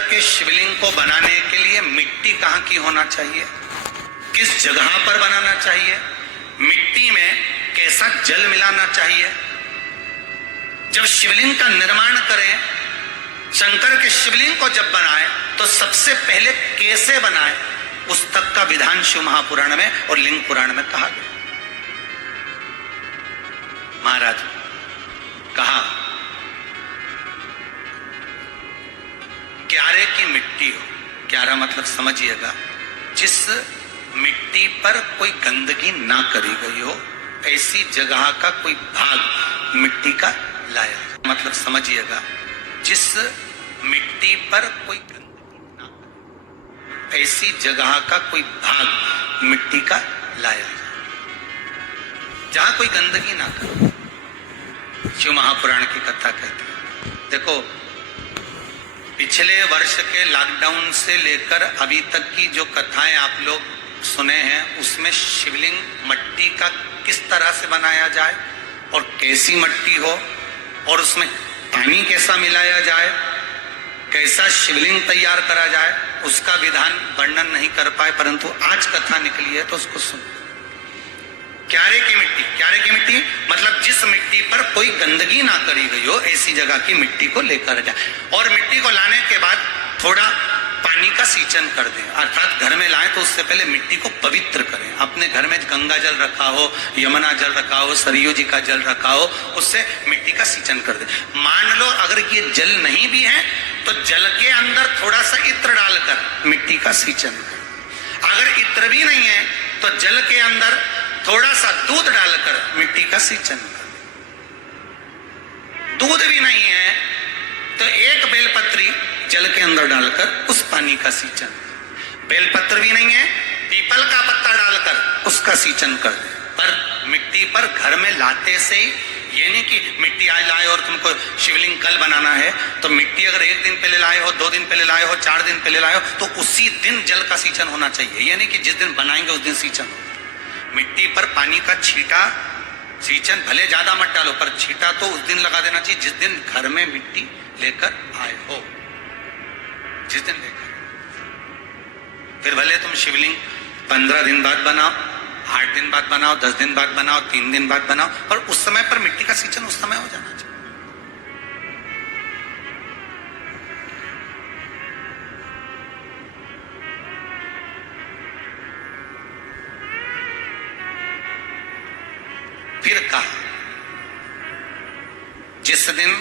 के शिवलिंग को बनाने के लिए मिट्टी कहाँ की होना चाहिए, किस जगह पर बनाना चाहिए, मिट्टी में कैसा जल मिलाना चाहिए। जब शिवलिंग का निर्माण करें, शंकर के शिवलिंग को जब बनाए तो सबसे पहले कैसे बनाए, उस तक का विधान शिव महापुराण में और लिंग पुराण में कहा गया। महाराज कहा क्यारे की मिट्टी हो, क्यारा मतलब समझिएगा जिस मिट्टी पर कोई गंदगी ना करी गई हो, ऐसी जगह का कोई भाग मिट्टी का लाया, मतलब समझिएगा जिस मिट्टी पर कोई गंदगी ना, ऐसी जगह का कोई भाग मिट्टी का लाया, जहां कोई गंदगी ना करे। शिव महापुराण की कथा कहती है। देखो पिछले वर्ष के लॉकडाउन से लेकर अभी तक की जो कथाएं आप लोग सुने हैं, उसमें शिवलिंग मट्टी का किस तरह से बनाया जाए और कैसी मट्टी हो और उसमें पानी कैसा मिलाया जाए, कैसा शिवलिंग तैयार करा जाए, उसका विधान वर्णन नहीं कर पाए, परंतु आज कथा निकली है तो उसको सुन। क्यारे की मिट्टी, क्यारे की मिट्टी मतलब जिस मिट्टी पर कोई गंदगी ना करी गई हो, ऐसी जगह की मिट्टी को लेकर जाए और मिट्टी को लाने के बाद थोड़ा पानी का सींचन कर दें, अर्थात घर में लाएं तो उससे पहले मिट्टी को पवित्र करें। अपने घर में गंगा जल रखा हो, यमुना जल रखा हो, सरयू जी का जल रखा हो, उससे मिट्टी का सींचन कर दें। मान लो अगर ये जल नहीं भी है तो जल के अंदर थोड़ा सा इत्र डालकर मिट्टी का सींचन करें। अगर इत्र भी नहीं है तो जल के अंदर थोड़ा सा दूध डालकर मिट्टी का सींचन कर। दूध भी नहीं है तो एक बेलपत्री जल के अंदर डालकर उस पानी का सींचन। बेलपत्र भी नहीं है, पीपल का पत्ता डालकर उसका सींचन कर दे। पर मिट्टी पर घर में लाते से ही, ये नहीं कि मिट्टी आज लाए और तुमको शिवलिंग कल बनाना है, तो मिट्टी अगर एक दिन पहले लाए हो, 2 दिन पहले लाए हो, 4 दिन पहले लाए हो, तो उसी दिन जल का सींचन होना चाहिए। ये नहीं कि जिस दिन बनाएंगे उस दिन सींचन हो। मिट्टी पर पानी का छींटा, सींचन भले ज्यादा मत डालो, पर छींटा तो उस दिन लगा देना चाहिए जिस दिन घर में मिट्टी लेकर आए हो, जिस दिन लेकर। फिर भले तुम शिवलिंग 15 दिन बाद बनाओ, 8 दिन बाद बनाओ, 10 दिन बाद बनाओ, 3 दिन बाद बनाओ, पर उस समय पर मिट्टी का सींचन उस समय हो जाना चाहिए। फिर कहा जिस दिन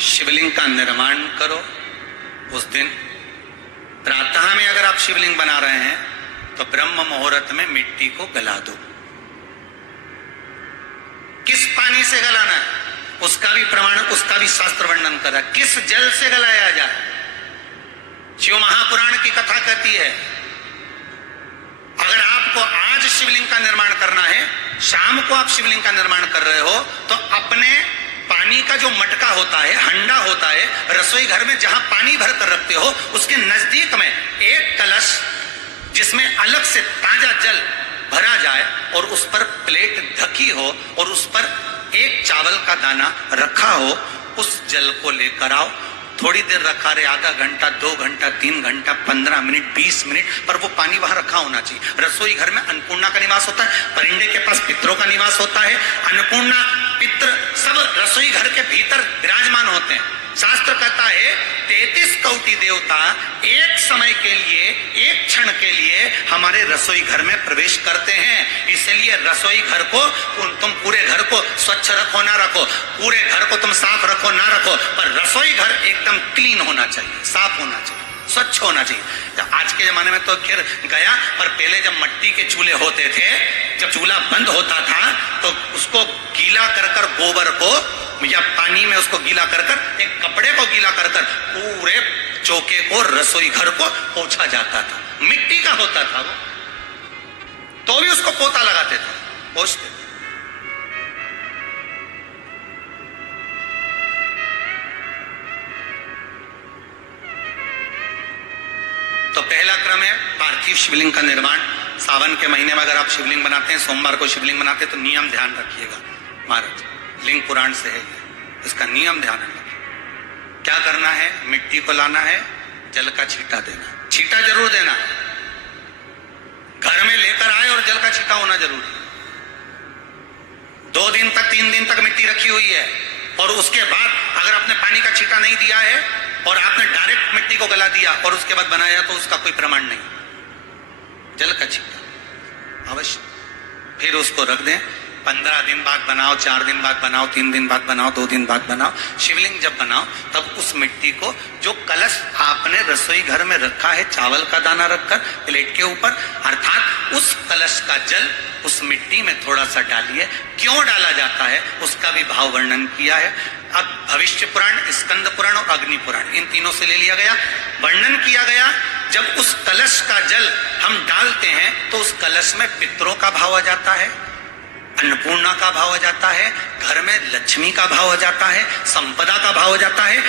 शिवलिंग का निर्माण करो उस दिन प्रातः में अगर आप शिवलिंग बना रहे हैं तो ब्रह्म मुहूर्त में मिट्टी को गला दो। किस पानी से गलाना है उसका भी प्रमाण, उसका भी शास्त्र वर्णन करा। किस जल से गलाया जाए, शिव महापुराण की कथा कहती है अगर आपको आज शिवलिंग का निर्माण करना है, शाम को आप शिवलिंग का निर्माण कर रहे हो, तो अपने पानी का जो मटका होता है, हंडा होता है, रसोई घर में जहां पानी भर कर रखते हो, उसके नजदीक में एक कलश जिसमें अलग से ताजा जल भरा जाए और उस पर प्लेट ढकी हो और उस पर एक चावल का दाना रखा हो, उस जल को लेकर आओ। थोड़ी देर रखा रहे, आधा घंटा, 2 घंटा, 3 घंटा, 15 मिनट, 20 मिनट, पर वो पानी वहां रखा होना चाहिए। रसोई घर में अन्नपूर्णा का निवास होता है, परिंदे के पास पितरों का निवास होता है, अन्नपूर्णा पित्र सब रसोई घर के भीतर विराजमान होते हैं। शास्त्र कहता है 33 कोटि देवता एक समय के लिए, एक क्षण के लिए हमारे रसोई घर में प्रवेश करते हैं। इसलिए रसोई घर को तुम पूरे घर को स्वच्छ रखो ना रखो, पूरे घर को तुम साफ रखो ना रखो, पर रसोई घर एकदम क्लीन होना चाहिए, साफ होना चाहिए, स्वच्छ होना चाहिए। आज के जमाने में तो खैर गया, पर पहले जब मट्टी के चूल्हे होते थे, जब चूल्हा बंद होता था तो उसको गीला कर गोबर को या पानी में उसको गीला कर एक कपड़े को गीला कर पूरे चौके को, रसोई घर को पोंछा जाता था। मिट्टी का होता था वो, तो भी उसको पोता लगाते थे, पोंछते। तो पहला क्रम है पार्थिव शिवलिंग का निर्माण। सावन के महीने में अगर आप शिवलिंग बनाते हैं, सोमवार को शिवलिंग बनाते हैं, तो नियम ध्यान रखिएगा महाराज, लिंग पुराण से है इसका नियम ध्यान रखिए। क्या करना है, मिट्टी को लाना है, जल का छींटा देना, छींटा जरूर देना, घर में लेकर आए और जल का छींटा होना जरूरी। 2 दिन तक 3 दिन तक मिट्टी रखी हुई है और उसके बाद अगर आपने पानी का छींटा नहीं दिया है और आपने डायरेक्ट मिट्टी को गला दिया और उसके बाद बनाया तो उसका कोई प्रमाण नहीं। जल का छींटा अवश्य, फिर उसको रख दें। 15 दिन बाद बनाओ, 4 दिन बाद बनाओ, 3 दिन बाद बनाओ, 2 दिन बाद बनाओ। शिवलिंग जब बनाओ तब उस मिट्टी को, जो कलश आपने रसोई घर में रखा है चावल का दाना रखकर प्लेट के ऊपर, अर्थात उस कलश का जल उस मिट्टी में थोड़ा सा डालिए। क्यों डाला जाता है उसका भी भाव वर्णन किया है। अब भविष्य पुराण, स्कंद पुराण और अग्नि पुराण, इन तीनों से ले लिया गया। वर्णन किया गया जब उस कलश का जल हम डालते हैं तो उस कलश में पितरों का भाव आ जाता है, अन्नपूर्णा का भाव आ जाता है, घर में लक्ष्मी का भाव आ जाता है, संपदा का भाव आ जाता है।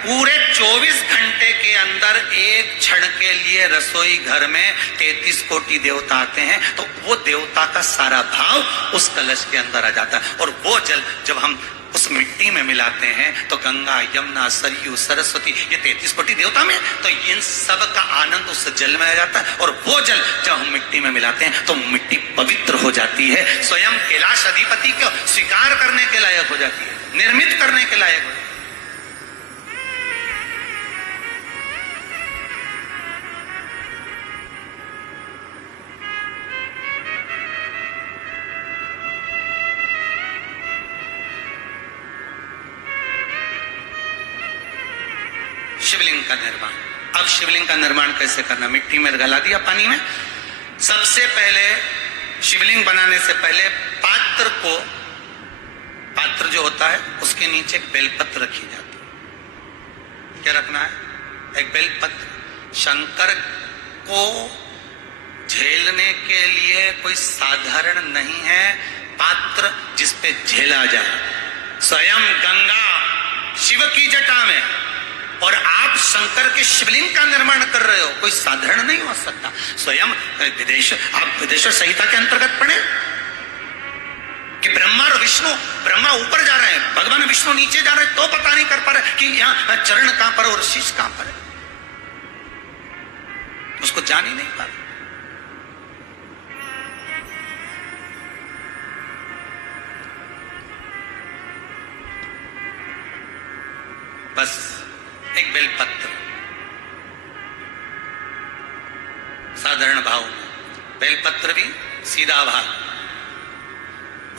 पूरे 24 घंटे के अंदर एक क्षण के लिए रसोई घर में 33 कोटि देवता आते हैं, तो वो देवता का सारा भाव उस कलश के अंदर आ जाता है। और वो जल जब हम उस मिट्टी में मिलाते हैं तो गंगा, यमुना, सरयू, सरस्वती, ये 33 कोटि देवता में, तो इन सब का आनंद उस जल में आ जाता है। और वो जल जब हम मिट्टी में मिलाते हैं तो मिट्टी पवित्र हो जाती है, स्वयं कैलाश अधिपति को स्वीकार करने के लायक हो जाती है, निर्मित करने के लायक हो जाती है। शिवलिंग का निर्माण। अब शिवलिंग का निर्माण कैसे करना? मिट्टी में गला दिया पानी में। सबसे पहले शिवलिंग बनाने से पहले पात्र जो होता है उसके नीचे एक बेलपत्र रखी जाती है। क्या रखना है? एक बेलपत्र। शंकर को झेलने के लिए कोई साधारण नहीं है पात्र जिसपे झेला जाए। स्वयं गंगा शिव की जटा में, और आप शंकर के शिवलिंग का निर्माण कर रहे हो, कोई साधारण नहीं हो सकता। स्वयं आप विदेश्वर संहिता के अंतर्गत पढ़े कि ब्रह्मा और विष्णु, ब्रह्मा ऊपर जा रहे हैं, भगवान विष्णु नीचे जा रहे हैं, तो पता नहीं कर पा रहे कि यहाँ चरण कहां पर और शीश कहां पर है, उसको जान ही नहीं पा रहे। बस एक बेलपत्र, साधारण भाव में बेलपत्र भी सीधा भाग,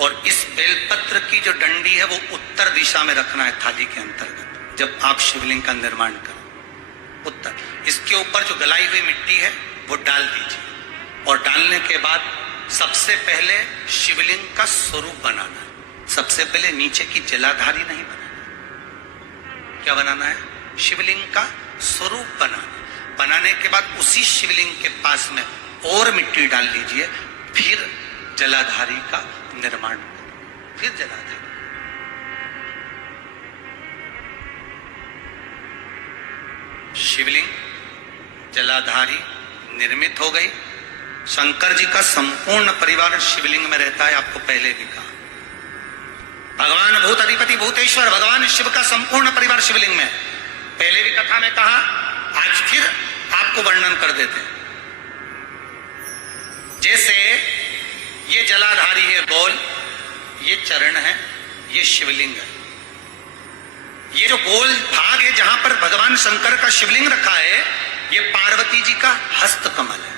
और इस बेलपत्र की जो डंडी है वो उत्तर दिशा में रखना है थाली के अंतर्गत। जब आप शिवलिंग का निर्माण करें उत्तर, इसके ऊपर जो गलाई हुई मिट्टी है वो डाल दीजिए, और डालने के बाद सबसे पहले शिवलिंग का स्वरूप बनाना है। सबसे पहले नीचे की जलाधारी नहीं बनाना। क्या बनाना है? शिवलिंग का स्वरूप बनाना। बनाने के बाद उसी शिवलिंग के पास में और मिट्टी डाल लीजिए, फिर जलाधारी का निर्माण, फिर जलाधारी। शिवलिंग जलाधारी निर्मित हो गई। शंकर जी का संपूर्ण परिवार शिवलिंग में रहता है, आपको पहले भी कहा। भगवान भूत अधिपति भूतेश्वर भगवान शिव का संपूर्ण परिवार शिवलिंग में, पहले भी कथा में कहा, आज फिर आपको वर्णन कर देते। जैसे ये जलाधारी है गोल, ये चरण है, ये शिवलिंग है। ये जो गोल भाग है जहां पर भगवान शंकर का शिवलिंग रखा है, ये पार्वती जी का हस्त कमल है।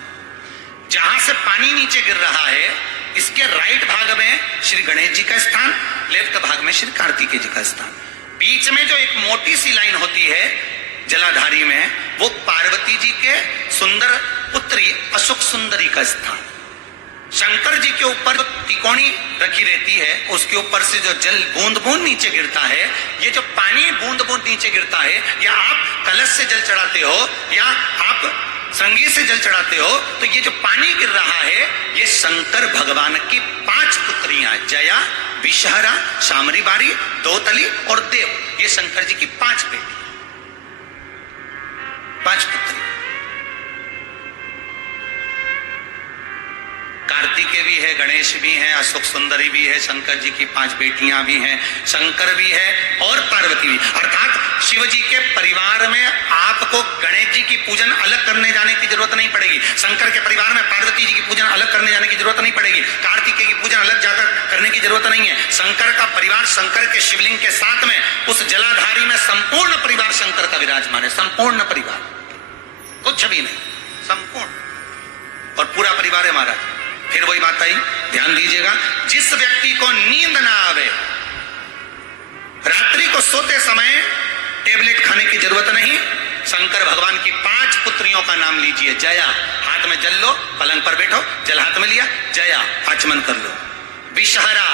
जहां से पानी नीचे गिर रहा है, इसके राइट भाग में श्री गणेश जी का स्थान, लेफ्ट भाग में श्री कार्तिकेय जी का स्थान। बीच में जो एक मोटी सी लाइन होती है जलाधारी में, वो पार्वती जी के सुंदर पुत्री अशोक सुंदरी का स्थान। शंकर जी के ऊपर जो तिकोनी रखी रहती है, उसके ऊपर से जो जल बूंद बूंद नीचे गिरता है, ये जो पानी बूंद बूंद नीचे गिरता है, या आप कलश से जल चढ़ाते हो या आप संगीत से जल चढ़ाते हो, तो ये जो पानी गिर रहा है, ये शंकर भगवान की 5 पुत्रियां, जया, विषहरा, शामरी बारी, दोतली और देव, ये शंकर जी की 5 बेटी, 5 पुत्री। कार्तिकेय भी है, गणेश भी है, अशोक सुंदरी भी है, शंकर जी की 5 बेटियां भी हैं, शंकर भी है और पार्वती भी। अर्थात शिव जी के परिवार में आपको गणेश जी की पूजन अलग करने जाने की जरूरत नहीं पड़ेगी, शंकर के परिवार में पार्वती जी की पूजन अलग करने जाने की जरूरत नहीं पड़ेगी, कार्तिकेय की पूजन अलग जाकर करने की जरूरत नहीं है। शंकर का परिवार शंकर के शिवलिंग के साथ में उस जलाधारी में संपूर्ण परिवार शंकर का विराजमान है, संपूर्ण परिवार, कुछ भी नहीं, संपूर्ण और पूरा परिवार है महाराज। फिर वही बात आई, ध्यान दीजिएगा, जिस व्यक्ति को नींद ना आवे, रात्रि को सोते समय टेबलेट खाने की जरूरत नहीं, शंकर भगवान की 5 पुत्रियों का नाम लीजिए। जया, हाथ में जल लो, पलंग पर बैठो, जल हाथ में लिया, जया आचमन कर लो, विषहरा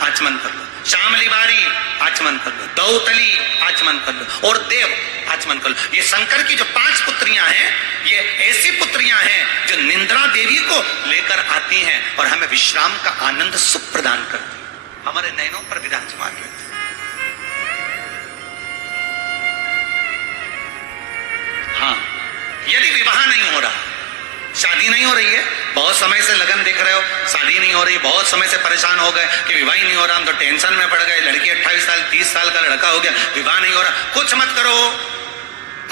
आचमन कर लो, श्यामली बारी आचमन कर लो, दौतली आचमन कर लो और देव आचमन कर लो। ये शंकर की जो 5 पुत्रियां हैं, ये ऐसी पुत्रियां हैं जो निंद्रा देवी को लेकर आती हैं और हमें विश्राम का आनंद सुख प्रदान करती हैं, हमारे नयनों पर विराजमान रहती। हाँ, यदि विवाह नहीं हो रहा, शादी नहीं हो रही है, बहुत समय से लगन देख रहे हो, शादी नहीं हो रही, बहुत समय से परेशान हो गए कि विवाह ही नहीं हो रहा, हम तो टेंशन में पड़ गए, लड़की 28 साल 30 साल का लड़का हो गया, विवाह नहीं हो रहा, कुछ मत करो।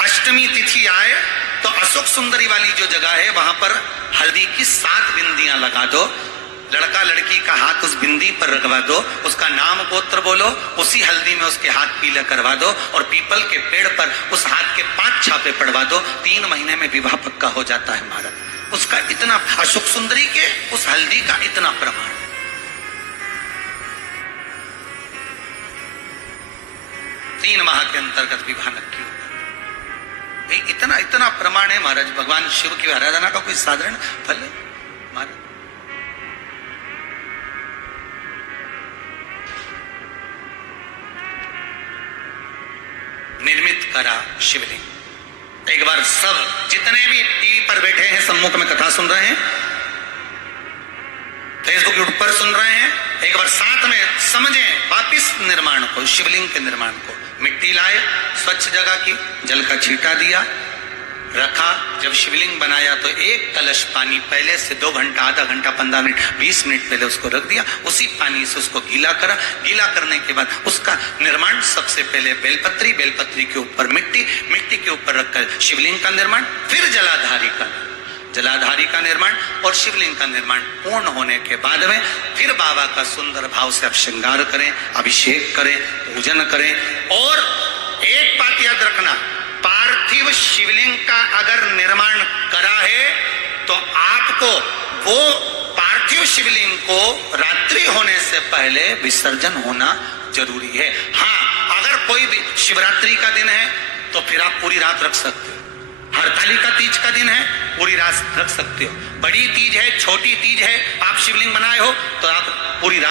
अष्टमी तिथि आए तो अशोक सुंदरी वाली जो जगह है वहां पर हल्दी की 7 बिंदियां लगा दो, लड़का लड़की का हाथ उस बिंदी पर रखवा दो, उसका नाम गोत्र बोलो, उसी हल्दी में उसके हाथ पीला करवा दो और पीपल के पेड़ पर उस हाथ के 5 छापे पड़वा दो, 3 महीने में विवाह पक्का हो जाता है महाराज। उसका इतना, अशोक सुंदरी के उस हल्दी का इतना प्रमाण, 3 माह के अंतर्गत विवाह नक्की होगा, इतना इतना प्रमाण है महाराज। भगवान शिव की आराधना का कोई साधारण फल है महाराज। निर्मित करा शिवलिंग। एक बार सब जितने भी टीवी पर बैठे हैं, सम्मुख में कथा सुन रहे हैं, फेसबुक यूट्यूब पर सुन रहे हैं, एक बार साथ में समझें वापिस निर्माण को, शिवलिंग के निर्माण को। मिट्टी लाए, स्वच्छ जगह की, जल का छींटा दिया, रखा। जब शिवलिंग बनाया तो 1 कलश पानी पहले से 2 घंटा, आधा घंटा, 15 मिनट, 20 मिनट पहले उसको रख दिया, उसी पानी से उसको गीला करा। गीला करने के बाद उसका निर्माण सबसे पहले बेलपत्री, बेलपत्री के ऊपर मिट्टी, मिट्टी के ऊपर रखकर शिवलिंग का निर्माण, फिर जलाधारी का, जलाधारी का निर्माण और शिवलिंग का निर्माण पूर्ण होने के बाद में फिर बाबा का सुंदर भाव से आप श्रृंगार करें, अभिषेक करें, पूजन करें। और एक बात याद रखना, पार्थिव शिवलिंग का अगर निर्माण करा है तो आपको वो पार्थिव शिवलिंग को रात्रि होने से पहले विसर्जन होना जरूरी है। हाँ, अगर कोई भी शिवरात्रि का दिन है तो फिर आप पूरी रात रख सकते हो, हरतालिका तीज का दिन है पूरी रात रख सकते हो, बड़ी तीज है, छोटी तीज है, आप शिवलिंग बनाए हो तो आप पूरी रात